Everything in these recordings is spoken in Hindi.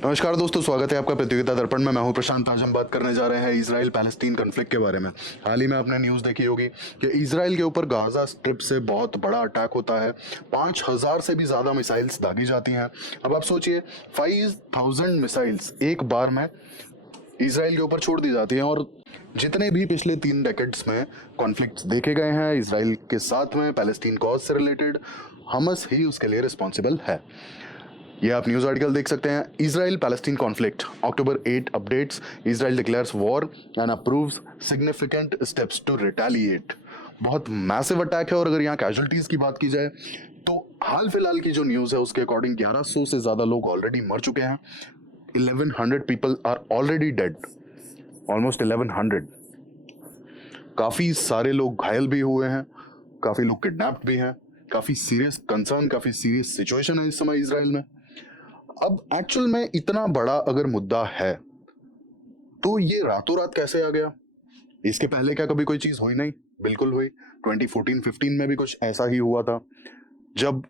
नमस्कार दोस्तों, स्वागत है आपका प्रतियोगिता दर्पण में। मैं हूं प्रशांत। आज हम बात करने जा रहे हैं इजराइल पैलेस्टीन कन्फ्लिक्ट के बारे में। हाल ही में आपने न्यूज़ देखी होगी कि इजराइल के ऊपर गाजा स्ट्रिप से बहुत बड़ा अटैक होता है। 5,000 से भी ज़्यादा मिसाइल्स दागी जाती हैं। अब आप सोचिए, 5,000 मिसाइल्स एक बार में इसराइल के ऊपर छोड़ दी जाती हैं। और जितने भी पिछले 3 डेकेड्स में कॉन्फ्लिक्ट्स देखे गए हैं इसराइल के साथ में पैलेस्टीन कॉज से रिलेटेड, हमस ही उसके लिए रिस्पॉन्सिबल है। ये आप न्यूज आर्टिकल देख सकते हैं। Israel Palestine conflict, October 8 updates. Israel declares war and approves significant steps to retaliate. बहुत मैसिव अटैक है। और अगर यहाँ कैजुअलिटीज की बात की जाए तो हाल फिलहाल की जो न्यूज है उसके अकॉर्डिंग 1100 से ज्यादा लोग ऑलरेडी मर चुके हैं। 1100 people are already dead, almost 1100। काफी सारे लोग घायल भी हुए हैं, काफी लोग किडनैप्ड भी हैं। काफी सीरियस कंसर्न, काफी सीरियस सिचुएशन है इस समय इसराइल में। अब एक्चुअल में इतना बड़ा अगर मुद्दा है तो ये रातों रात कैसे आ गया? इसके पहले क्या कभी कोई चीज हुई? नहीं, बिल्कुल हुई। 2014-15 में भी कुछ ऐसा ही हुआ था, जब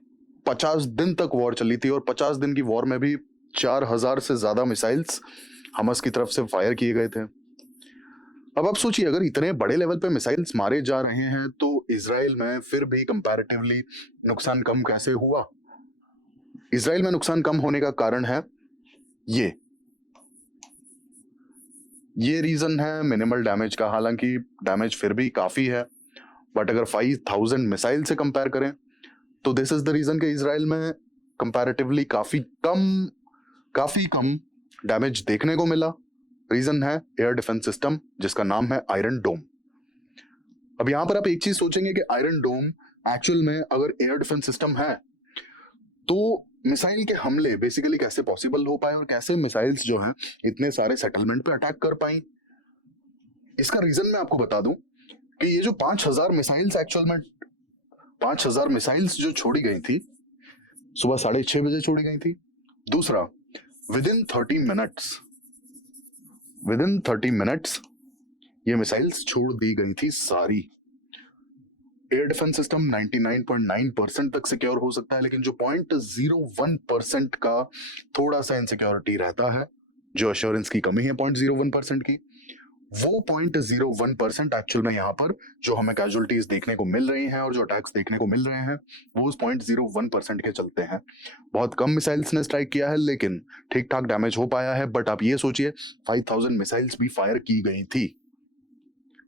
50 दिन तक वॉर चली थी। और 50 दिन की वॉर में भी 4,000 से ज्यादा मिसाइल्स हमास की तरफ से फायर किए गए थे। अब आप सोचिए, अगर इतने बड़े लेवल पे मिसाइल्स मारे जा रहे हैं तो इसराइल में फिर भी कंपैरेटिवली नुकसान कम कैसे हुआ? इसराइल में नुकसान कम होने का कारण है ये रीजन है मिनिमल डैमेज का। हालांकि डैमेज फिर भी काफी है, बट अगर 5,000 मिसाइल से कंपेयर करें तो दिस इज द रीजन कि इसराइल में कंपैरेटिवली काफी कम डैमेज देखने को मिला। रीजन है एयर डिफेंस सिस्टम, जिसका नाम है आयरन डोम। अब यहां पर आप एक चीज सोचेंगे कि आयरन डोम एक्चुअल में अगर एयर डिफेंस सिस्टम है तो मिसाइल के हमले बेसिकली कैसे पॉसिबल हो पाए और कैसे मिसाइल्स जो हैं इतने सारे सेटलमेंट पे अटैक कर पाई? इसका रीजन मैं आपको बता दूं कि ये जो 5,000 मिसाइल्स एक्चुअल में 5,000 मिसाइल्स जो छोड़ी गई थी, सुबह 6:30 बजे छोड़ी गई थी। दूसरा, विद इन 30 मिनट्स ये मिसाइल्स छोड़ दी गई थी सारी। एयर डिफेंस सिस्टम 99.9% तक सिक्योर हो सकता है, लेकिन जो 0.01% का थोड़ा सा इनसिक्योरिटी रहता है, जो अश्योरेंस की कमी है 0.01% की, वो 0.01% एक्चुअल में यहाँ पर जो हमें कैजुअलिटीज देखने को मिल रही हैं और जो अटैक्स देखने को मिल रहे हैं वो उस 0.01% के चलते हैं। बहुत कम मिसाइल्स ने स्ट्राइक किया है, लेकिन ठीक ठाक डैमेज हो पाया है। बट आप ये सोचिए, 5,000 मिसाइल्स भी फायर की गई थी।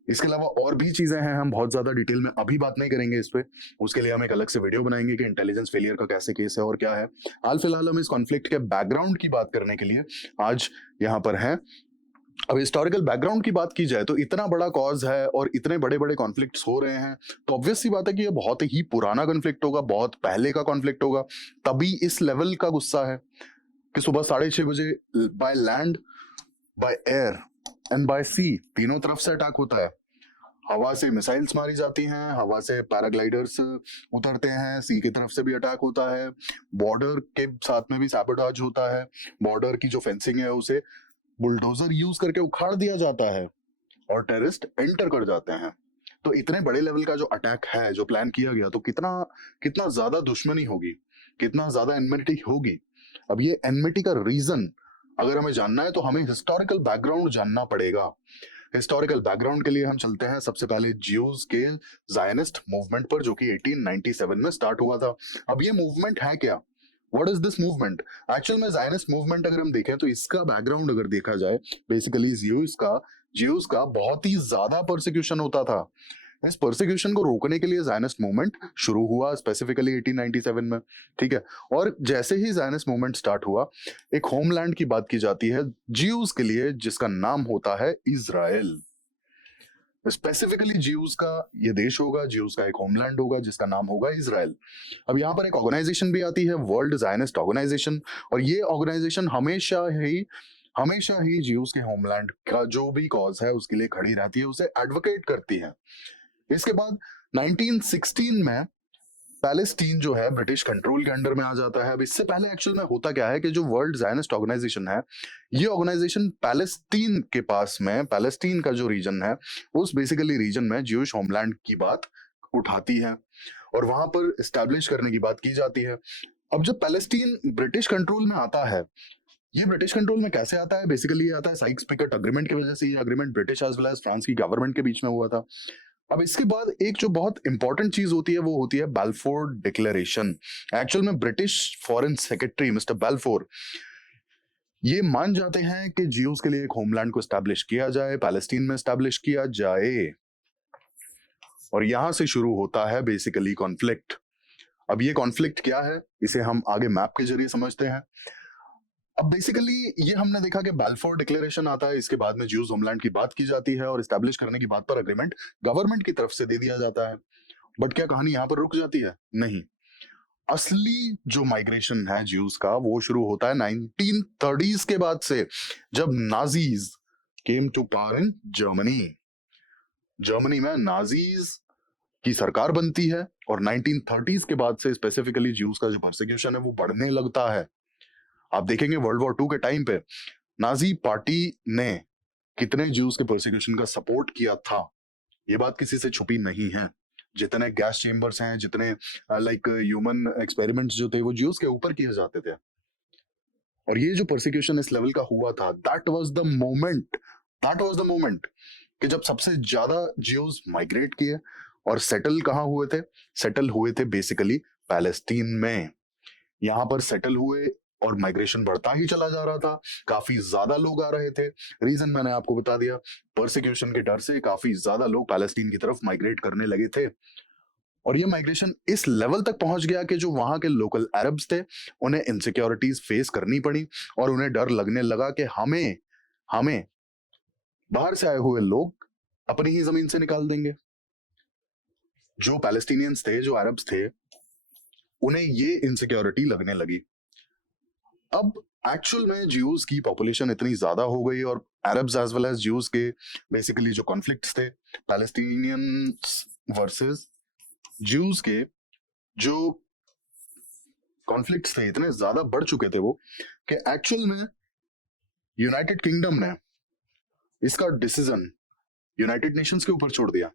इसके अलावा और भी चीजें हैं, हम बहुत ज्यादा डिटेल में अभी बात नहीं करेंगे इस पे। उसके लिए हम एक अलग से वीडियो बनाएंगे कि इंटेलिजेंस फेलियर का कैसे केस है और क्या है। हाल फिलहाल हम इस कॉन्फ्लिक्ट के बैकग्राउंड की बात करने के लिए आज यहाँ पर हैं। अब हिस्टोरिकल बैकग्राउंड की बात की जाए तो इतना बड़ा कॉज है और इतने बड़े बड़े कॉन्फ्लिक्ट्स हो रहे हैं, तो ऑब्वियस सी बात है कि ये बहुत ही पुराना कॉन्फ्लिक्ट होगा, बहुत पहले का कॉन्फ्लिक्ट होगा। तभी इस लेवल का गुस्सा है कि सुबह 6:30 बजे by land, by air and by sea, तीनों तरफ से अटैक होता है। हवा से मिसाइल्स मारी जाती हैं, हवा से पैराग्लाइडर्स उतरते हैं, सी की तरफ से भी अटैक होता है, बॉर्डर के साथ में भी सैबोटाज होता है। बॉर्डर की जो फेंसिंग है उसे बुलडोजर यूज करके उखाड़ दिया जाता है और टेररिस्ट एंटर कर जाते हैं। तो इतने बड़े लेवल का जो अटैक है, जो प्लान किया गया, तो कितना कितना ज्यादा दुश्मनी होगी, कितना ज्यादा एनमिटी होगी। अब ये एनमिटी का रीजन अगर हमें जानना है तो हमें हिस्टोरिकल बैकग्राउंड जानना पड़ेगा। हिस्टोरिकल बैकग्राउंड के लिए हम चलते हैं सबसे पहले ज्यूज के जायनिस्ट मूवमेंट पर, जो कि 1897 में स्टार्ट हुआ था। अब ये मूवमेंट है क्या? What is this movement? Actual में जायनिस्ट मूवमेंट अगर हम देखें तो इसका बैकग्राउंड अगर देखा जाए, बेसिकली ज्यूज का बहुत ही ज्यादा परसिक्यूशन होता था। इस परसिक्यूशन को रोकने के लिए जायनिस्ट मूवमेंट शुरू हुआ स्पेसिफिकली 1897 में। ठीक है। और जैसे ही जायनिस्ट मूवमेंट स्टार्ट हुआ, एक होमलैंड की बात की जाती है ज्यूज के लिए, जिसका नाम होता है इजराइल। स्पेसिफिकली ज्यूज का ये देश होगा, ज्यूज का एक होमलैंड होगा जिसका नाम होगा इजराइल। अब यहाँ पर एक ऑर्गेनाइजेशन भी आती है, वर्ल्ड जायनिस्ट ऑर्गेनाइजेशन। और ये ऑर्गेनाइजेशन हमेशा ही ज्यूज के होमलैंड का जो भी कॉज है उसके लिए खड़ी रहती है, उसे एडवोकेट करती है। इसके बाद 1916 में पैलेस्टीन जो है ब्रिटिश कंट्रोल के अंडर में आ जाता है। अब इससे पहले एक्चुअल में होता क्या है कि जो वर्ल्ड जायनिस्ट ऑर्गेनाइजेशन है, ये ऑर्गेनाइजेशन पैलेस्टीन के पास में, पैलेस्टीन का जो रीजन है उस बेसिकली रीजन में ज्यूइश होमलैंड की बात उठाती है और वहां पर एस्टैब्लिश करने की बात की जाती है। अब जब पैलेस्टीन ब्रिटिश कंट्रोल में आता है ये ब्रिटिश कंट्रोल में कैसे आता है? बेसिकली ये आता है साइक्स पिकेट अग्रीमेंट की वजह से। ये agreement British as well as France की गवर्नमेंट के बीच में हुआ था। अब इसके बाद एक जो बहुत इंपॉर्टेंट चीज होती है वो होती है बाल्फोर डिक्लेरेशन। एक्चुअल में British foreign secretary mister Balfour ये मान जाते हैं कि जियोस के लिए एक होमलैंड को एस्टैब्लिश किया जाए, पैलेस्टीन में एस्टैब्लिश किया जाए, और यहां से शुरू होता है बेसिकली कॉन्फ्लिक्ट। अब ये कॉन्फ्लिक्ट क्या है इसे हम आगे मैप के जरिए समझते हैं। अब बेसिकली ये हमने देखा कि बाल्फोर डिक्लेरेशन आता है, इसके बाद में ज्यूज होमलैंड की बात की जाती है और एस्टैब्लिश करने की बात पर अग्रीमेंट गवर्नमेंट की तरफ से दे दिया जाता है। बट क्या कहानी यहां पर रुक जाती है? नहीं। असली जो माइग्रेशन है ज्यूज का वो शुरू होता है 1930s के बाद से, जब Nazis came to power in Germany. Germany में नाजीज की सरकार बनती है और 1930s के बाद से स्पेसिफिकली ज्यूज का जो परसिक्यूशन है वो बढ़ने लगता है। आप देखेंगे वर्ल्ड वॉर 2 के टाइम पे नाजी पार्टी ने कितने ज्यूज के परसिक्यूशन का सपोर्ट किया था, ये बात किसी से छुपी नहीं है। जितने गैस चेम्बर्स हैं, जितने लाइक ह्यूमन एक्सपेरिमेंट्स जो थे वो ज्यूज के ऊपर किए जाते थे, और ये जो परसिक्यूशन इस लेवल का हुआ था, दैट वाज द मोमेंट कि जब सबसे ज्यादा ज्यूज माइग्रेट किए और सेटल कहाँ हुए थे? सेटल हुए थे बेसिकली पैलेस्टीन में। यहां पर सेटल हुए और माइग्रेशन बढ़ता ही चला जा रहा था, काफी ज्यादा लोग आ रहे थे। रीजन मैंने आपको बता दिया, परसिक्यूशन के डर से काफी ज्यादा लोग पैलेस्टीन की तरफ माइग्रेट करने लगे थे। और ये माइग्रेशन इस लेवल तक पहुंच गया कि जो वहां के लोकल अरब्स थे उन्हें इनसिक्योरिटीज फेस करनी पड़ी और उन्हें डर लगने लगा कि हमें हमें बाहर से आए हुए लोग अपनी ही जमीन से निकाल देंगे। जो पैलेस्टीनियंस थे, जो अरब्स थे, उन्हें ये इनसिक्योरिटी लगने लगी। अब एक्चुअल में ज्यूज की पॉपुलेशन इतनी ज्यादा हो गई और Arabs as well as Jews के बेसिकली जो कॉन्फ्लिक्ट्स थे पैलेस्टीनियंस वर्सेस ज्यूज के, जो कॉन्फ्लिक्ट्स थे इतने ज्यादा बढ़ चुके थे वो कि एक्चुअल में यूनाइटेड किंगडम ने इसका डिसीजन यूनाइटेड नेशंस के ऊपर छोड़ दिया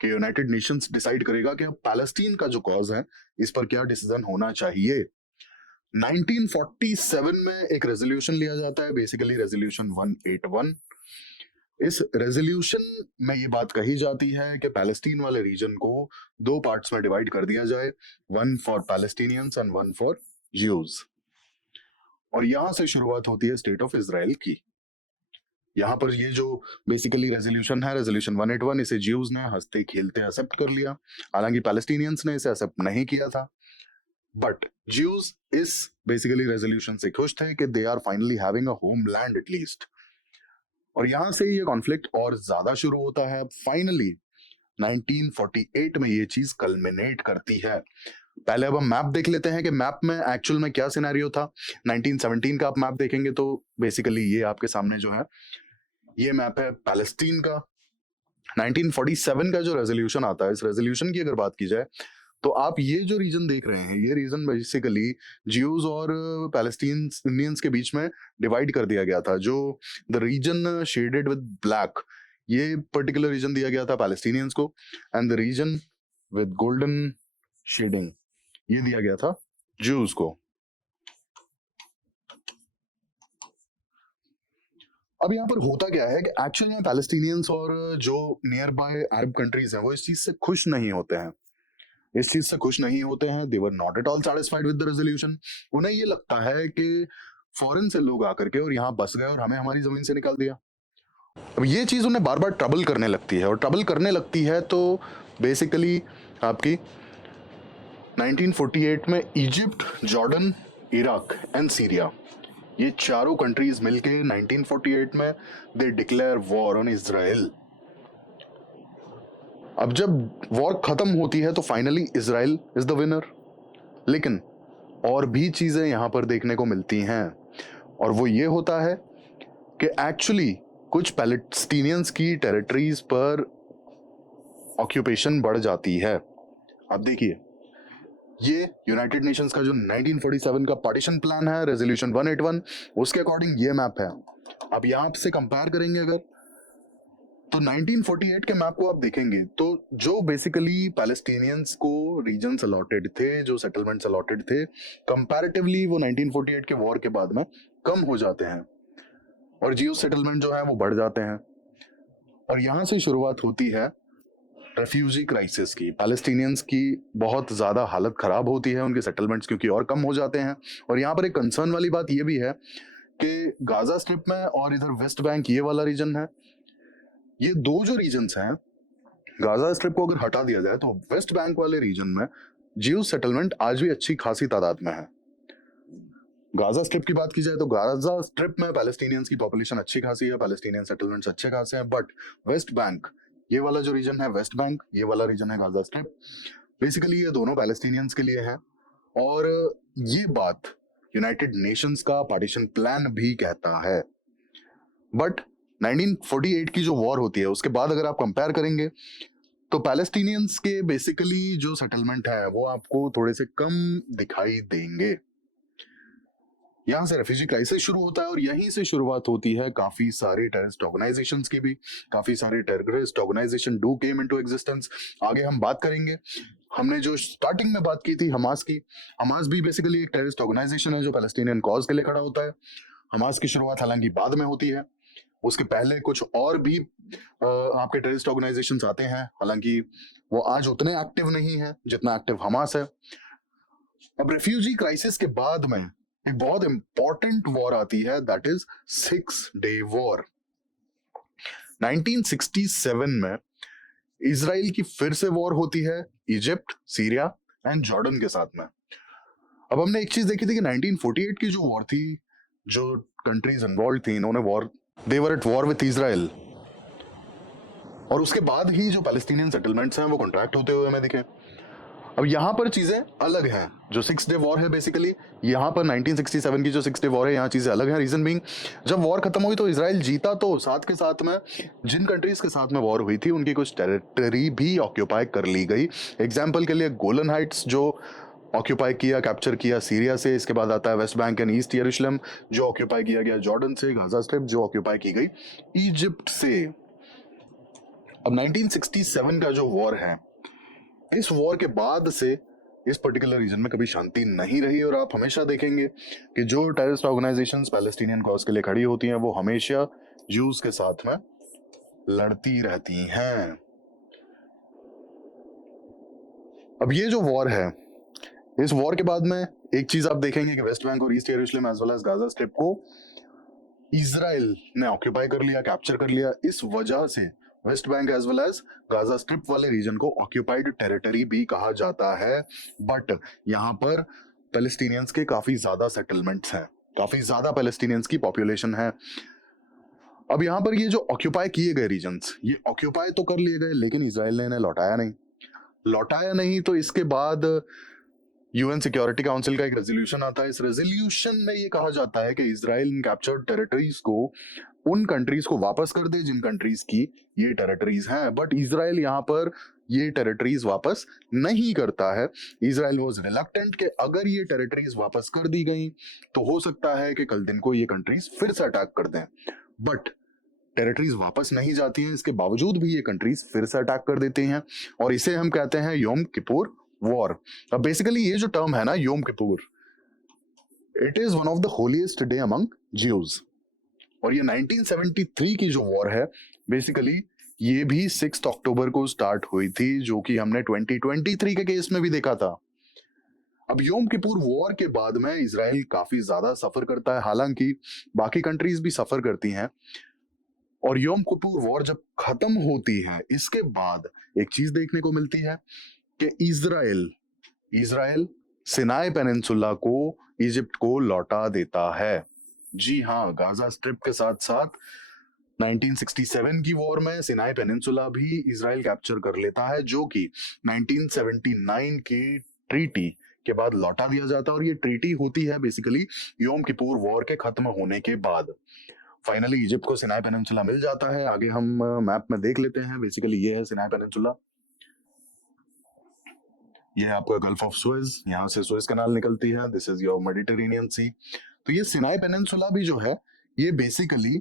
कि यूनाइटेड नेशंस डिसाइड करेगा कि अब पैलेस्टीन का जो कॉज है इस पर क्या डिसीजन होना चाहिए। 1947 में एक रेजोल्यूशन लिया जाता है, बेसिकली रेजोल्यूशन 181। इस रेजोल्यूशन में ये बात कही जाती है कि पैलेस्टीन वाले रीजन को दो पार्ट्स में डिवाइड कर दिया जाए, one for Palestinians and one for Jews. और यहां से शुरुआत होती है स्टेट ऑफ इजराइल की। यहां पर ये जो बेसिकली रेजोल्यूशन है, रेजोल्यूशन 181, इसे ज्यूज ने हंसते खेलते एक्सेप्ट कर लिया, हालांकि पैलेस्टीनियंस ने इसे एक्सेप्ट नहीं किया था। बट ज्यूज इस बेसिकली रेजोल्यूशन से खुश थे कि they are finally having a homeland at least. और यहां से ये कॉन्फ्लिक्ट और ज्यादा शुरू होता है। फाइनली 1948 में ये चीज कल्मिनेट करती है। पहले अब हम मैप देख लेते हैं कि मैप में एक्चुअल में क्या सिनेरियो था। 1917 का आप मैप देखेंगे तो बेसिकली ये आपके सामने जो है ये मैप है पैलेस्टीन का। 1947 का जो रेजोल्यूशन आता है, इस रेजोल्यूशन की अगर बात की जाए तो आप ये जो रीजन देख रहे हैं, ये रीजन बेसिकली ज्यूज और पैलेस्टीनियंस के बीच में डिवाइड कर दिया गया था। जो the region shaded with black, ये पर्टिकुलर रीजन दिया गया था पैलेस्टीनियंस को, and the region with golden shading ये दिया गया था ज्यूज को। अब यहाँ पर होता क्या है कि एक्चुअली में पैलेस्टीनियंस और जो नियर बाय अरब कंट्रीज हैं वो इस चीज से खुश नहीं होते हैं, इस चीज से खुश नहीं होते हैं। They were not at all satisfied with the resolution. उन्हें ये लगता है कि फॉरेन से लोग आकर के और यहाँ बस गए और हमें हमारी जमीन से निकाल दिया। अब ये चीज उन्हें बार बार ट्रबल करने लगती है, और ट्रबल करने लगती है तो बेसिकली आपकी 1948 में Egypt, Jordan, Iraq and Syria, ये चारों कंट्रीज मिलके 1948 में they declare war on Israel. अब जब वॉर खत्म होती है तो finally Israel is the winner. लेकिन और भी चीजें यहां पर देखने को मिलती हैं, और वो ये होता है कि एक्चुअली कुछ पैलेस्टीनियंस की टेरिटरीज पर ऑक्यूपेशन बढ़ जाती है। अब देखिए, ये यूनाइटेड नेशंस का जो 1947 का पार्टीशन प्लान है, रेजोल्यूशन 181, उसके अकॉर्डिंग ये मैप है। अब यहां से कंपेयर करेंगे अगर तो 1948 के मैप को आप देखेंगे तो जो बेसिकली पैलेस्टीनियंस को रीजन्स अलॉटेड थे, जो सेटलमेंट्स अलॉटेड थे, कंपैरेटिवली वो 1948 के वॉर के बाद में कम हो जाते हैं और जियो सेटलमेंट जो है वो बढ़ जाते हैं। और यहाँ से शुरुआत होती है रेफ्यूजी क्राइसिस की। पैलेस्टीनियंस की बहुत ज़्यादा हालत ख़राब होती है, उनके सेटलमेंट्स क्योंकि और कम हो जाते हैं। और यहाँ पर एक कंसर्न वाली बात ये भी है कि गाजा स्ट्रिप में और इधर वेस्ट बैंक ये वाला रीजन है, ये दो जो रीजन्स हैं, गाजा स्ट्रिप को अगर हटा दिया जाए तो वेस्ट बैंक वाले रीजन में जियो सेटलमेंट आज भी अच्छी खासी तादाद में है। गाजा स्ट्रिप की बात की जाए तो गाजा स्ट्रिप में पैलेस्टीनियंस की पॉपुलेशन अच्छी खासी है, पैलेस्टीनियन सेटलमेंट्स अच्छे खासे हैं, बट वेस्ट बैंक ये वाला जो रीजन है वेस्ट बैंक, ये वाला रीजन है गाजा स्ट्रिप, बेसिकली ये दोनों पैलेस्टीनियंस के लिए है। और ये बात यूनाइटेड नेशंस का पार्टीशन प्लान भी कहता है। बट 1948 की जो वॉर होती है उसके बाद अगर आप कंपेयर करेंगे तो पैलेस्टीनियंस के बेसिकली जो सेटलमेंट है वो आपको थोड़े से कम दिखाई देंगे। यहाँ से रेफ्यूजी क्राइसिस शुरू होता है और यहीं से शुरुआत होती है काफी सारे टेररिस्ट ऑर्गेनाइजेशंस की भी। काफी सारे terrorist organisation do came into existence, आगे हम बात करेंगे। हमने जो स्टार्टिंग में बात की थी हमास की, हमास भी बेसिकली एक टेररिस्ट ऑर्गेनाइजेशन है जो पैलेस्टीनियन कॉज के लिए खड़ा होता है। हमास की शुरुआत हालांकि बाद में होती है, उसके पहले कुछ और भी आपके टेररिस्ट ऑर्गेनाइजेशंस आते हैं, हालांकि वो आज उतने एक्टिव नहीं है जितना एक्टिव हमास है। अब रेफ्यूजी क्राइसिस के बाद में एक बहुत इंपॉर्टेंट वॉर आती है, दैट इज 6 डे वॉर। 1967 में इजराइल की फिर से वॉर होती है इजिप्ट, सीरिया एंड जॉर्डन के साथ में। अब हमने एक चीज देखी थी कि 1948 की जो वॉर थी, जो कंट्रीज इन्वॉल्व थी, इन्होंने war, they were at war with Israel, और उसके बाद ही जो पैलेस्टीनियन सेटलमेंट्स हैं वो कॉन्ट्रैक्ट होते हुए हमें दिखे। अब यहाँ पर चीजें अलग हैं। जो 6 डे वॉर है बेसिकली, यहाँ पर 1967 की जो 6 डे वॉर है, यहाँ चीजें अलग हैं। रीजन बीइंग, जब वॉर खत्म हुई तो इजराइल जीता, तो साथ के साथ में जिन कंट्रीज के साथ में वॉर हुई थी उनकी कुछ टेरिटरी भी ऑक्यूपाई कर ली गई। एग्जाम्पल के लिए गोलन हाइट्स जो ऑक्यूपाई किया, कैप्चर किया सीरिया से, इसके बाद आता है वेस्ट बैंक एंड ईस्ट यरूशलेम जो ऑक्यूपाई किया गया जॉर्डन से, गाजा स्ट्रिप जो ऑक्यूपाई की गई इजिप्ट से। अब 1967 का जो वॉर है, इस वॉर के बाद से इस पर्टिकुलर रीजन में कभी शांति नहीं रही, और आप हमेशा देखेंगे कि जो टेररिस्ट ऑर्गेनाइजेशंस पैलेस्टीनियन कॉज के लिए खड़ी होती हैं वो हमेशा ज्यूज के साथ में लड़ती रहती हैं। अब ये जो वॉर है, इस वॉर के बाद में एक चीज आप देखेंगे कि वेस्ट बैंक और ईस्ट यरूशलेम as well as Gaza strip को इजराइल ने ऑक्यूपाई कर लिया, कैप्चर कर लिया। इस वजह से West Bank as well as Gaza strip वाले रीजन को ऑक्यूपाइड टेरिटरी भी कहा जाता है। बट यहाँ पर पैलेस्टीनियंस के काफी ज्यादा सेटलमेंट्स हैं, काफी ज्यादा पैलेस्टीनियंस की पॉपुलेशन है। अब यहाँ पर ये जो ऑक्यूपाई किए गए रीजन्स, ये ऑक्यूपाई तो कर लिए गए लेकिन इजराइल ने इन्हें लौटाया नहीं। तो इसके बाद यूएन सिक्योरिटी काउंसिल का एक रेजोल्यूशन आता है। इस रेजोल्यूशन में ये कहा जाता है कि इजराइल इन कैप्चर्ड टेरिटरीज को उन कंट्रीज को वापस कर दे जिन कंट्रीज की ये टेरिटरीज हैं। बट इजराइल यहाँ पर ये टेरिटरीज वापस नहीं करता है। इजराइल वाज रिलक्टेंट कि अगर ये टेरिटरीज वापस कर दी गई तो हो सकता है कि कल दिन को ये कंट्रीज फिर से अटैक कर दें। बट टेरिटरीज वापस नहीं जाती हैं, इसके बावजूद भी ये कंट्रीज फिर से अटैक कर देती हैं, और इसे हम कहते हैं योम किपुर वॉर। अब बेसिकली ये जो टर्म है ना Yom Kippur, it is one of the holiest day among Jews. और ये 1973 की जो वॉर है, बेसिकली ये भी 6 अक्टूबर को स्टार्ट हुई थी, जो कि हमने 2023 के केस में भी देखा था। अब योम किपुर वॉर के बाद में इजराइल काफी ज्यादा सफर करता है, हालांकि बाकी कंट्रीज भी सफर करती हैं। और योम किपुर वॉर जब खत्म होती है, इसके बाद एक चीज देखने को मिलती है कि इजराइल सिनाई पेनिनसुला को इजिप्ट को लौटा देता है। जी हाँ, गाजा स्ट्रिप के साथ साथ 1967 की वॉर में सिनाई पेनिनसुला भी इजराइल कैप्चर कर लेता है, जो कि 1979 की ट्रीटी के बाद लौटा दिया जाता है। और ये ट्रीटी होती है बेसिकली योम किपुर वॉर के खत्म होने के बाद। फाइनली इजिप्ट को सिनाई पेनिनसुला मिल जाता है। आगे हम मैप में देख लेते हैं। बेसिकली ये है सिनाई पेनिनसुला, ये है आपका गल्फ ऑफ सुएज, यहाँ से सुएज कैनाल निकलती है, दिस इज योर मेडिटेरेनियन सी। तो ये सिनाई पेनिनसुला भी जो है ये बेसिकली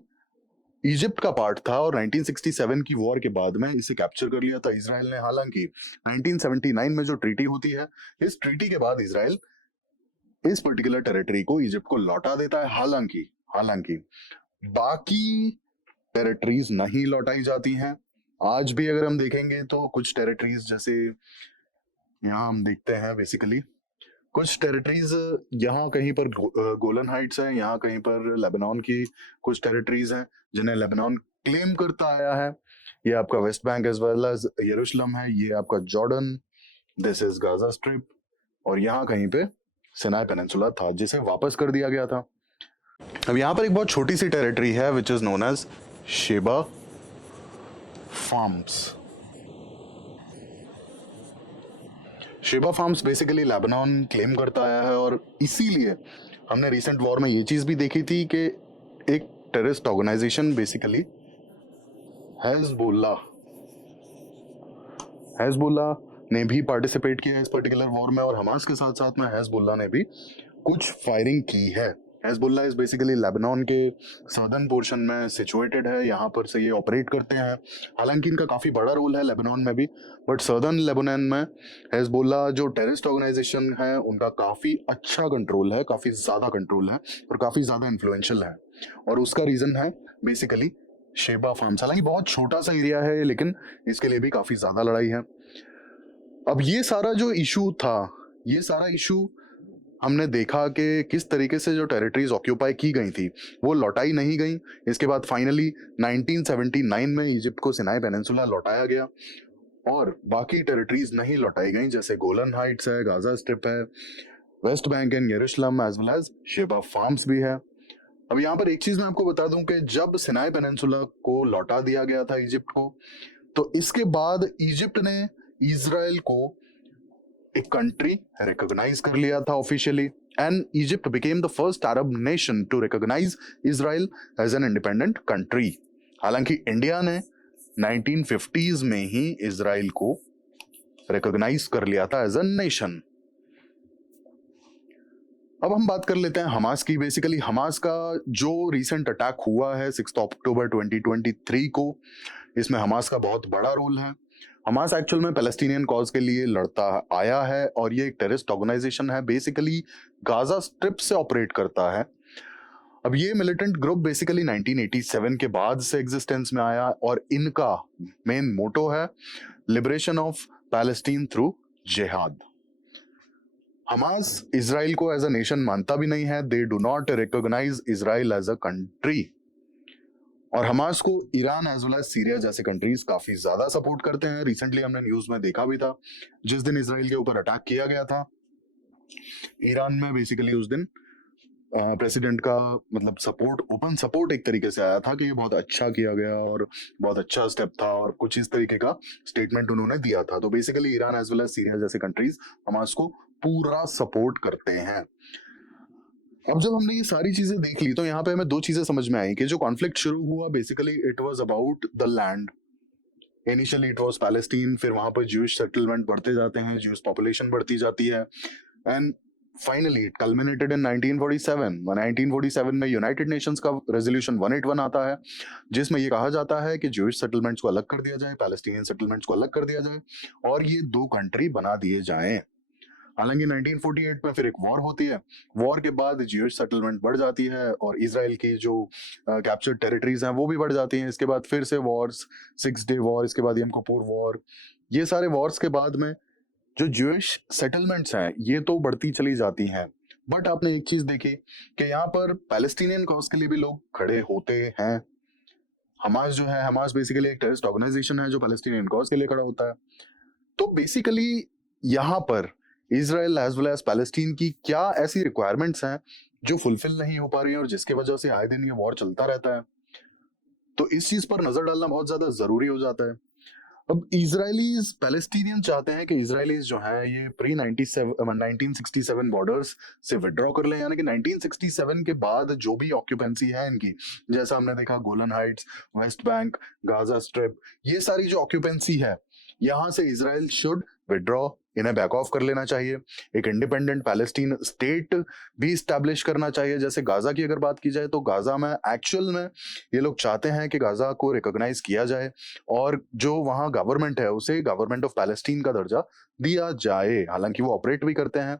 इजिप्ट का पार्ट था, और 1967 की वॉर के बाद में इसे कैप्चर कर लिया था इजराइल ने। हालांकि 1979 में जो ट्रीटी होती है, इस ट्रीटी के बाद इजराइल इस पर्टिकुलर टेरिटरी को इजिप्ट को लौटा देता है। हालांकि हालांकि बाकी टेरिटरीज नहीं लौटाई जाती हैं। आज भी अगर हम देखेंगे तो कुछ टेरिटरीज, जैसे यहाँ हम देखते हैं बेसिकली कुछ टेरिटरीज, यहाँ कहीं पर गोलन हाइट्स है, यहाँ कहीं पर लेबनान की कुछ टेरिटरीज हैं जिन्हें लेबनान क्लेम करता आया है। ये आपका West Bank as well as यरूशलेम है, ये आपका Jordan, this is Gaza strip, और यहाँ कहीं पे सिनाई पेनिनसुला था जिसे वापस कर दिया गया था। अब यहाँ पर एक बहुत छोटी सी टेरिटरी है which is known as Sheba farms. Sheba farms basically Lebanon claim करता आया है, और इसीलिए हमने रिसेंट वॉर में ये चीज भी देखी थी कि एक टेररिस्ट ऑर्गेनाइजेशन बेसिकली हेजबुल्ला ने भी पार्टिसिपेट किया इस पर्टिकुलर वॉर में, और हमास के साथ साथ में हेजबुल्ला ने भी कुछ फायरिंग की है। हेजबुल्ला इज बेसिकली लेबनान के सदर्न पोर्शन में सिचुएटेड है, यहाँ पर से ये ऑपरेट करते हैं। हालांकि इनका काफ़ी बड़ा रोल है लेबनान में भी, बट सदर्न लेबनान में हेजबुल्ला जो टेररिस्ट ऑर्गेनाइजेशन है उनका काफ़ी अच्छा कंट्रोल है, काफ़ी ज़्यादा कंट्रोल है और काफ़ी ज़्यादा इन्फ्लुएंशियल है, और उसका रीज़न है बेसिकली शेबा फार्म्स। हालांकि बहुत छोटा सा एरिया है लेकिन इसके लिए भी काफ़ी ज़्यादा लड़ाई है। अब ये सारा जो इशू था, ये सारा इशू हमने देखा कि किस तरीके से जो टेरिटरीज ऑक्यूपाई की गई थी वो लौटाई नहीं गई। इसके बाद फाइनली 1979 में इजिप्ट को सिनाई पेनिनसुला लौटाया गया और बाकी टेरिटरीज नहीं लौटाई गई, जैसे गोलन हाइट्स है, गाजा स्ट्रिप है, वेस्ट बैंक एंड यरूशलेम as well as Sheba farms भी है। अब यहाँ पर एक चीज मैं आपको बता दूं कि जब सिनाई पेनिनसुला को लौटा दिया गया था इजिप्ट को, तो इसके बाद इजिप्ट ने इजराइल को एक कंट्री रिकॉग्नाइज कर लिया था officially, and Egypt became the first Arab nation to recognise Israel as an independent country. हालांकि इंडिया ने 1950s में ही इजराइल को रिकॉग्नाइज कर लिया था एज एन नेशन। अब हम बात कर लेते हैं हमास की। बेसिकली हमास का जो रिसेंट अटैक हुआ है 6 अक्टूबर 2023 को, इसमें हमास का बहुत बड़ा रोल है। हमास एक्चुअल में पैलेस्टीनियन कॉज के लिए लड़ता आया है और ये एक टेररिस्ट ऑर्गेनाइजेशन है, बेसिकली गाजा स्ट्रिप से ऑपरेट करता है। अब ये मिलिटेंट ग्रुप बेसिकली 1987 के बाद से एग्जिस्टेंस में आया और इनका मेन मोटो है लिबरेशन ऑफ पैलेस्टीन थ्रू जिहाद। हमास इजराइल को एज अ नेशन मानता भी नहीं है, they do not recognise Israel as a country, और हमास को Iran as well as Syria जैसे कंट्रीज काफी ज्यादा सपोर्ट करते हैं। रिसेंटली हमने न्यूज में देखा भी था, जिस दिन इजराइल के ऊपर अटैक किया गया था ईरान में, बेसिकली उस दिन प्रेसिडेंट का मतलब सपोर्ट, ओपन सपोर्ट एक तरीके से आया था कि ये बहुत अच्छा किया गया और बहुत अच्छा स्टेप था, और कुछ इस तरीके का स्टेटमेंट उन्होंने दिया था। तो basically Iran as well as Syria जैसे कंट्रीज हमास को पूरा सपोर्ट करते हैं। अब जब हमने ये सारी चीजें देख ली तो यहाँ पे हमें दो चीजें समझ में आई कि जो कॉन्फ्लिक्ट शुरू हुआ basically it was about the land. Initially it was Palestine, फिर वहां पर ज्यूइश सेटलमेंट बढ़ते जाते हैं, ज्यूइश पॉपुलेशन बढ़ती जाती है, and finally it culminated in 1947। 1947 में यूनाइटेड नेशंस का रेजोल्यूशन 181 आता है जिसमें ये कहा जाता है कि ज्यूइश सेटलमेंट्स को अलग कर दिया जाए, पैलेस्टीनियन सेटलमेंट्स को अलग कर दिया जाए और ये दो कंट्री बना दिए जाएं। हालांकि 1948 में फिर एक वॉर होती है, वॉर के बाद ज्यूइश सेटलमेंट बढ़ जाती है और इजराइल की जो कैप्चर्ड टेरिटरीज हैं वो भी बढ़ जाती हैं। इसके बाद फिर से वॉर्स, 6 डे वॉर, इसके बाद यम किपुर वॉर, ये सारे वॉर्स के बाद में जो ज्यूइश सेटलमेंट्स हैं ये तो बढ़ती चली जाती हैं। बट आपने एक चीज देखी कि यहाँ पर पैलेस्टीनियन कॉज के लिए भी लोग खड़े होते हैं। हमास जो है, हमास बेसिकली एक टेररिस्ट ऑर्गेनाइजेशन है जो पैलेस्टीनियन कॉज के लिए खड़ा होता है। तो बेसिकली यहाँ पर Israel as well as Palestine की क्या ऐसी रिक्वायरमेंट्स हैं जो फुलफिल नहीं हो पा रही हैं और जिसकी वजह से आए दिन ये वॉर चलता रहता है, तो इस चीज पर नजर डालना बहुत ज्यादा जरूरी हो जाता है। अब इजरायलीज पैलेस्टीनियन चाहते हैं कि इजरायलीज जो है ये प्री 1967 बॉर्डर्स से विड्रॉ कर लें, यानी कि 1967 के बाद जो भी ऑक्यूपेंसी है इनकी, जैसा हमने देखा Golan Heights, West Bank, Gaza strip, ये सारी जो ऑक्यूपेंसी है यहां से इजराइल शुड विड्रॉ, इन्हें बैक ऑफ कर लेना चाहिए। एक इंडिपेंडेंट पैलेस्टीन स्टेट भी स्टैब्लिश करना चाहिए। जैसे गाजा की अगर बात की जाए तो गाजा में एक्चुअल में ये लोग चाहते हैं कि गाजा को रिकॉग्नाइज किया जाए और जो वहाँ गवर्नमेंट है उसे गवर्नमेंट ऑफ पैलेस्टीन का दर्जा दिया जाए। हालांकि वो ऑपरेट भी करते हैं।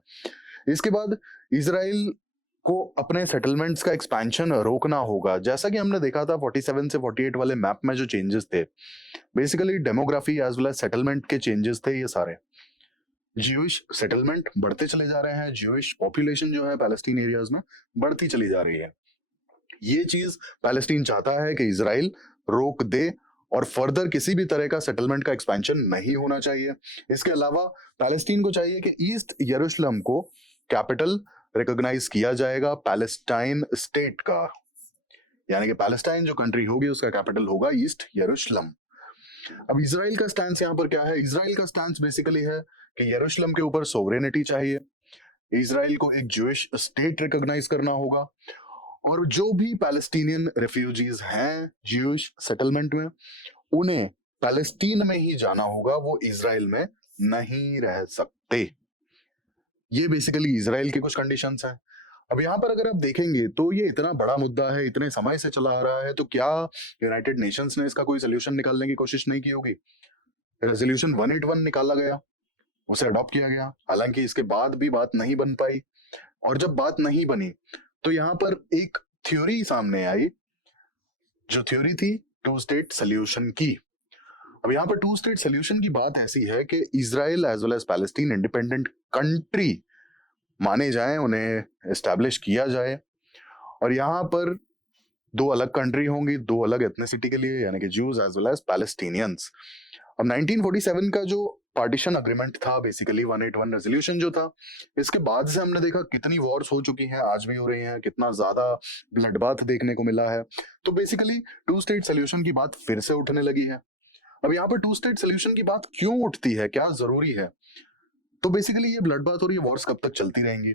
इसके बाद इजराइल को अपने सेटलमेंट्स का एक्सपेंशन रोकना होगा। जैसा कि हमने देखा था 47 से 48 वाले मैप में जो चेंजेस थे, basically demography as well as settlement के चेंजेस थे ये सारे। ज्यूइश सेटलमेंट बढ़ते चले जा रहे हैं, ज्यूइश पॉपुलेशन जो है पैलेस्टीन एरियाज में बढ़ती चली जा रही है। ये चीज पैलेस्टीन चाहता है कि इजराइल रोक दे और फर्दर किसी भी तरह का सेटलमेंट का एक्सपेंशन नहीं होना चाहिए। इसके अलावा पैलेस्टीन को चाहिए कि ईस्ट यरूशलेम को कैपिटल रिकॉग्नाइज किया जाएगा पैलेस्टाइन स्टेट का, यानी कि पैलेस्टाइन जो कंट्री होगी उसका कैपिटल होगा ईस्ट यरूशलेम। अब इजराइल का स्टैंस यहाँ पर क्या है? इजराइल का स्टैंस बेसिकली है कि यरूशलेम के ऊपर सोवरेनिटी चाहिए, इजराइल को एक ज्यूइश स्टेट रिकॉग्नाइज करना होगा, और जो भी पैलेस्टीनियन रेफ्यूजीज हैं ज्यूइश सेटलमेंट में, उन्हें पैलेस्टीन में ही जाना होगा, वो इजराइल में नहीं रह सकते। ये बेसिकली इजराइल की कुछ कंडीशंस हैं। अब यहाँ पर अगर आप देखेंगे तो ये इतना बड़ा मुद्दा है, इतने समय से चला आ रहा है, तो क्या यूनाइटेड नेशंस ने इसका कोई सोल्यूशन निकालने की कोशिश नहीं की होगी? रेजोल्यूशन 181 निकाला गया, उसे अडॉप्ट किया गया, हालांकि इसके बाद भी बात नहीं बन पाई। और जब बात नहीं बनी तो यहाँ पर एक थ्योरी सामने आई, जो थ्योरी थी टू स्टेट सोल्यूशन की। अब यहाँ पर टू स्टेट सोल्यूशन की बात ऐसी है कि Israel as well as Palestine independent country माने जाएं, उन्हें एस्टैब्लिश किया जाए, और यहाँ पर दो अलग कंट्री होंगी, दो अलग एथनिसिटी के लिए, यानी कि Jews as well as Palestinians. अब 1947 का जो पार्टीशन अग्रीमेंट था, बेसिकली 181 रेजोल्यूशन जो था, इसके बाद से हमने देखा कितनी वॉर्स हो चुकी हैं, आज भी हो रही हैं, कितना ज्यादा ब्लडबाथ देखने को मिला है। तो बेसिकली टू स्टेट सोल्यूशन की बात फिर से उठने लगी है। अब यहाँ पर टू स्टेट सोल्यूशन की बात क्यों उठती है, क्या जरूरी है? तो बेसिकली ये ब्लडबाथ और ये वॉर्स कब तक चलती रहेंगी?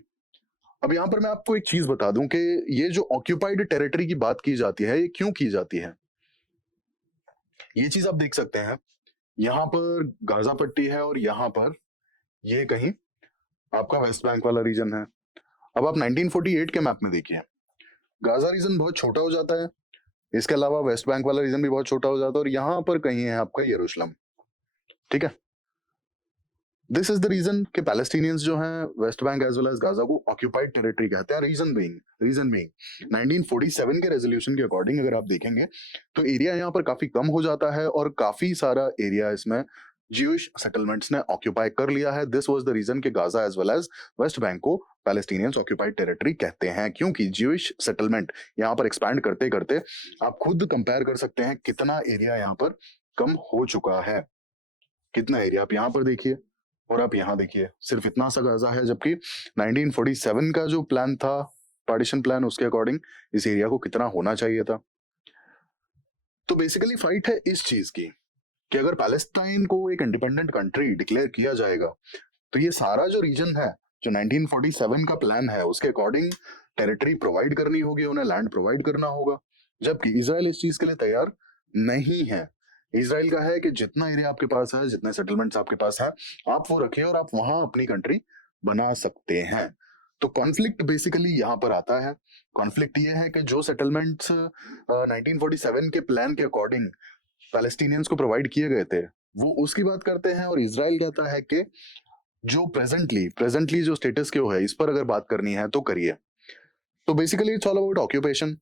अब यहाँ पर मैं आपको एक चीज बता दूं कि ये जो ऑक्यूपाइड टेरिटरी की बात की जाती है, ये क्यों की जाती है? ये चीज आप देख सकते हैं, यहाँ पर गाजा पट्टी है और यहाँ पर ये कहीं आपका वेस्ट बैंक वाला रीजन है। अब आप 1948 के मैप में देखिए, गाजा रीजन बहुत छोटा हो जाता है, इसके अलावा वेस्ट बैंक वाला रीजन भी बहुत छोटा हो जाता है, और यहाँ पर कहीं है आपका यरूशलेम। ठीक है, दिस इज द रीजन कि पैलेस्टीनियंस जो हैं West Bank as well as Gaza को ऑक्यूपाइड टेरिटरी कहते हैं। रीजन बीइंग 1947 के रेजोल्यूशन के अकॉर्डिंग अगर आप देखेंगे तो एरिया यहाँ पर काफी कम हो जाता है, और काफी सारा एरिया इसमें ज्यूइश सेटलमेंट्स ने ऑक्यूपाई कर लिया है। दिस वाज द रीजन कि Gaza as well as West Bank को पैलेस्टीनियंस ऑक्यूपाइड टेरिटरी कहते हैं, क्योंकि ज्यूइश सेटलमेंट यहाँ पर एक्सपैंड करते करते आप खुद कंपेयर कर सकते हैं कितना एरिया यहाँ पर कम हो चुका है। कितना एरिया आप यहाँ पर देखिए और आप यहाँ देखिए, सिर्फ इतना सा गाजा है, जबकि 1947 का जो प्लान था, पार्टीशन प्लान, उसके अकॉर्डिंग इस एरिया को कितना होना चाहिए था। तो बेसिकली फाइट है इस चीज की कि अगर पैलेस्टाइन को एक इंडिपेंडेंट कंट्री डिक्लेयर किया जाएगा तो ये सारा जो रीजन है, जो 1947 का प्लान है, उसके अकॉर्डिंग टेरिटरी प्रोवाइड करनी होगी, उन्हें लैंड प्रोवाइड करना होगा, जबकि इजराइल इस चीज के लिए तैयार नहीं है। इजराइल का है कि जितना एरिया आपके पास है, जितने सेटलमेंट्स आपके पास है, आप वो रखिए और आप वहां अपनी कंट्री बना सकते हैं। तो कॉन्फ्लिक्ट बेसिकली यहाँ पर आता है। कॉन्फ्लिक्ट ये है कि जो सेटलमेंट्स 1947 के प्लान के अकॉर्डिंग पैलेस्टीनियंस को प्रोवाइड किए गए थे, वो उसकी बात करते हैं, और इजराइल कहता है कि जो प्रेजेंटली जो स्टेटस क्यो है, इस पर अगर बात करनी है तो करिए। तो basically it's all about occupation.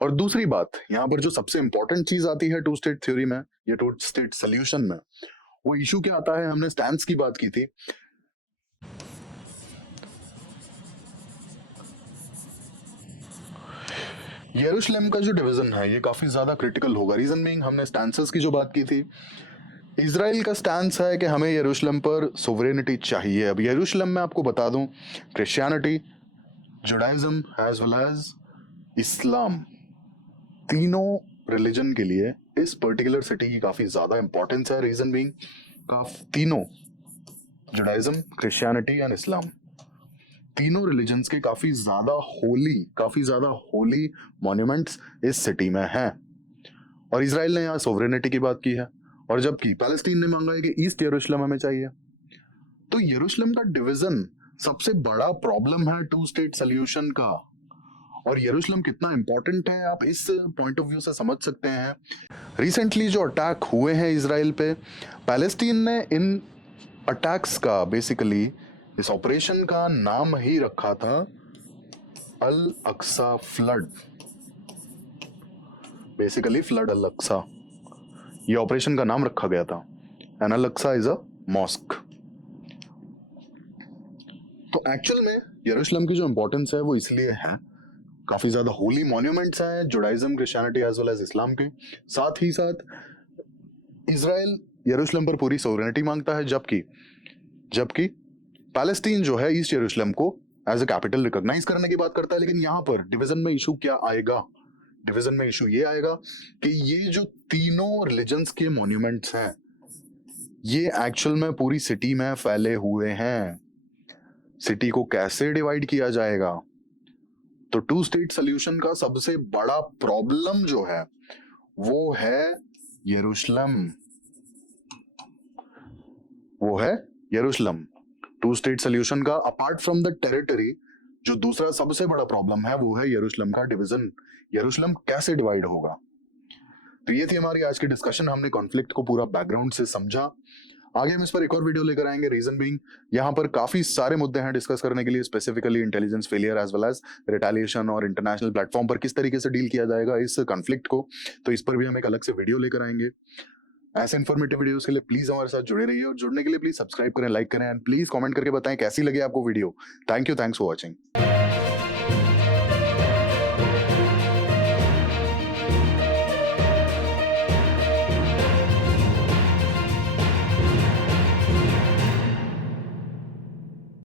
और दूसरी बात, यहाँ पर जो सबसे इंपॉर्टेंट चीज आती है टू स्टेट थ्योरी में या टू स्टेट सोल्यूशन में, वो इशू क्या आता है? हमने स्टैंस की बात की थी। यरूशलेम का जो डिवीजन है ये काफी ज्यादा क्रिटिकल होगा। रीजन बीइंग, हमने स्टैंसेस की जो बात की थी, इजराइल का स्टैंस है कि हमें यरूशलेम पर सोवरेनिटी चाहिए। अब यरूशलेम में आपको बता दूं, Christianity, Judaism as well as Islam, तीनों रिलीजन के लिए इस पर्टिकुलर सिटी की काफी ज्यादा इंपॉर्टेंस है। रीजन बीइंग, तीनों जुडाइज्म, क्रिश्चियनिटी एंड इस्लाम, तीनों रिलीजन्स के काफी ज्यादा होली मॉन्यूमेंट्स इस सिटी में हैं। और इजराइल ने यहाँ सोवरेनिटी की बात की है, और जबकि पैलेस्टीन ने मांगा है कि ईस्ट यरूशलेम हमें चाहिए। तो यरूशलेम का डिवीजन सबसे बड़ा प्रॉब्लम है टू स्टेट सोल्यूशन का। और यरूशलेम कितना इंपॉर्टेंट है आप इस पॉइंट ऑफ व्यू से समझ सकते हैं। रिसेंटली जो अटैक हुए हैं इजराइल पे, पैलेस्टीन ने इन अटैक्स का बेसिकली इस ऑपरेशन का नाम ही रखा था Al Aqsa flood, basically flood Al Aqsa, ये ऑपरेशन का नाम रखा गया था। And Al Aqsa is a mosque. तो एक्चुअल में यरूशलेम की जो इंपॉर्टेंस है वो इसलिए है, काफी ज्यादा होली मॉन्यूमेंट्स हैं Judaism, Christianity as well as Islam के। साथ ही साथ इजराइल यरूशलेम पर पूरी सोवरेनिटी मांगता है, जबकि जबकि पैलेस्टीन जो है ईस्ट यरूशलेम को एज ए कैपिटल रिकॉग्नाइज करने की बात करता है। लेकिन यहाँ पर डिवीजन में इशू क्या आएगा? डिवीजन में इशू ये आएगा कि ये जो तीनों रिलीजन्स के मॉन्यूमेंट्स हैं ये एक्चुअल में पूरी सिटी में फैले हुए हैं। सिटी को कैसे डिवाइड किया जाएगा? तो टू स्टेट सोल्यूशन का सबसे बड़ा प्रॉब्लम जो है वो है यरूशलेम, वो है यरूशलेम। टू स्टेट सोल्यूशन का अपार्ट फ्रॉम द टेरिटरी जो दूसरा सबसे बड़ा प्रॉब्लम है वो है यरूशलेम का डिवीजन। यरूशलेम कैसे डिवाइड होगा? तो ये थी हमारी आज की डिस्कशन। हमने कॉन्फ्लिक्ट को पूरा बैकग्राउंड से समझा। आगे हम इस पर एक और वीडियो लेकर आएंगे। रीजन बीइंग यहाँ पर काफी सारे मुद्दे हैं डिस्कस करने के लिए, specifically intelligence failure as well as retaliation और इंटरनेशनल प्लेटफॉर्म पर किस तरीके से डील किया जाएगा इस कॉन्फ्लिक्ट को। तो इस पर भी हम एक अलग से वीडियो लेकर आएंगे। ऐसे इन्फॉर्मेटिव वीडियोस के लिए प्लीज हमारे साथ जुड़े रहिए, और जुड़ने के लिए प्लीज सब्सक्राइब करें, लाइक करें, एंड प्लीज कमेंट करके बताएं कैसी लगी आपको video. Thank you, thanks for watching.